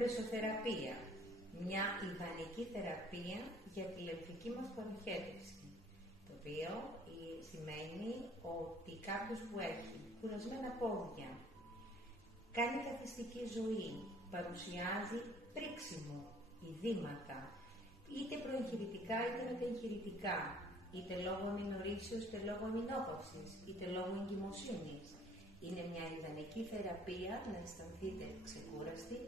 Πρεσοθεραπεία. Μια ιδανική θεραπεία για τη λεμφική μας παροχέτευση. Το οποίο σημαίνει ότι κάποιος που έχει κουρασμένα πόδια, κάνει καθιστική ζωή, παρουσιάζει πρίξιμο, ειδήματα, είτε προεγχειρητικά είτε μεταγχειρητικά, είτε λόγω αμινορρήσεως, είτε λόγω αμινόπαυσης, είτε λόγω εγκυμοσύνης. Είναι μια ιδανική θεραπεία να αισθανθείτε ξεκούραστοι,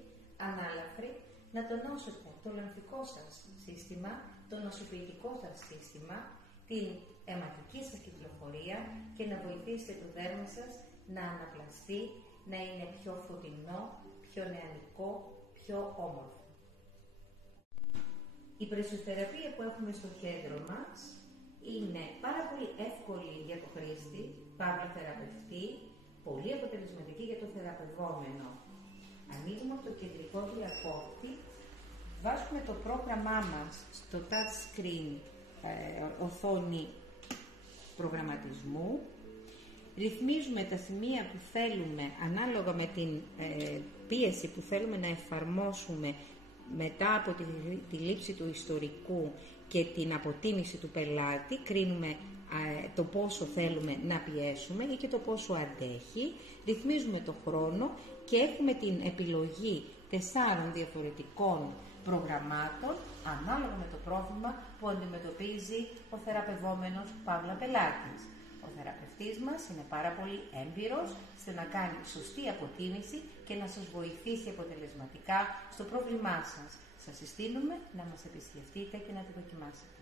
ανάλαφροι, να τονώσετε το λεμφικό σας σύστημα, το νοσοποιητικό σας σύστημα, την αιματική σας κυκλοφορία και να βοηθήσετε το δέρμα σας να αναπλαστεί, να είναι πιο φωτεινό, πιο νεανικό, πιο όμορφο. Η πρεσοθεραπεία που έχουμε στο κέντρο μας είναι πάρα πολύ εύκολη για το χρήστη, παύλα θεραπευτή, πολύ αποτελεσματική για το θεραπευόμενο. Ανοίγουμε το κεντρικό διακόπτη, βάζουμε το πρόγραμμά μας στο touch screen οθόνη προγραμματισμού, ρυθμίζουμε τα σημεία που θέλουμε ανάλογα με την πίεση που θέλουμε να εφαρμόσουμε μετά από τη λήψη του ιστορικού και την αποτίμηση του πελάτη, κρίνουμε το πόσο θέλουμε να πιέσουμε ή και το πόσο αντέχει, ρυθμίζουμε το χρόνο και έχουμε την επιλογή 4 διαφορετικών προγραμμάτων ανάλογα με το πρόβλημα που αντιμετωπίζει ο θεραπευόμενος παύλα πελάτης. Ο θεραπευτής μας είναι πάρα πολύ έμπειρος στο να κάνει σωστή αποτίμηση και να σας βοηθήσει αποτελεσματικά στο πρόβλημά σας. Σας συστήνουμε να μας επισκεφτείτε και να τη δοκιμάσετε.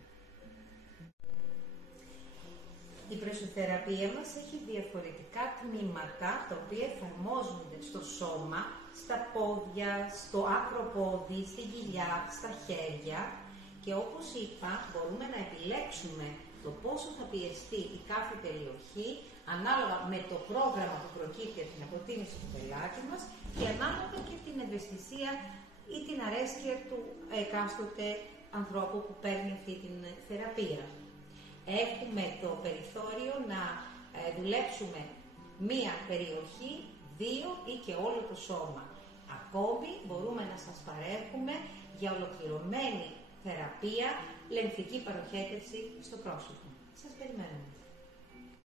Η πρεσοθεραπεία μας έχει διαφορετικά τμήματα τα οποία εφαρμόζονται στο σώμα, στα πόδια, στο άκρο πόδι, στη κοιλιά, στα χέρια και όπως είπα μπορούμε να επιλέξουμε το πόσο θα πιεστεί η κάθε περιοχή ανάλογα με το πρόγραμμα που προκύπτει από την αποτίμηση του πελάτη μας και ανάλογα και την ευαισθησία ή την αρέσκεια του εκάστοτε ανθρώπου που παίρνει αυτή την θεραπεία. Έχουμε το περιθώριο να δουλέψουμε μία περιοχή, 2 ή και όλο το σώμα. Ακόμη μπορούμε να σας παρέχουμε για ολοκληρωμένη θεραπεία λεμφική παροχέτευση στο πρόσωπο. Σας περιμένουμε.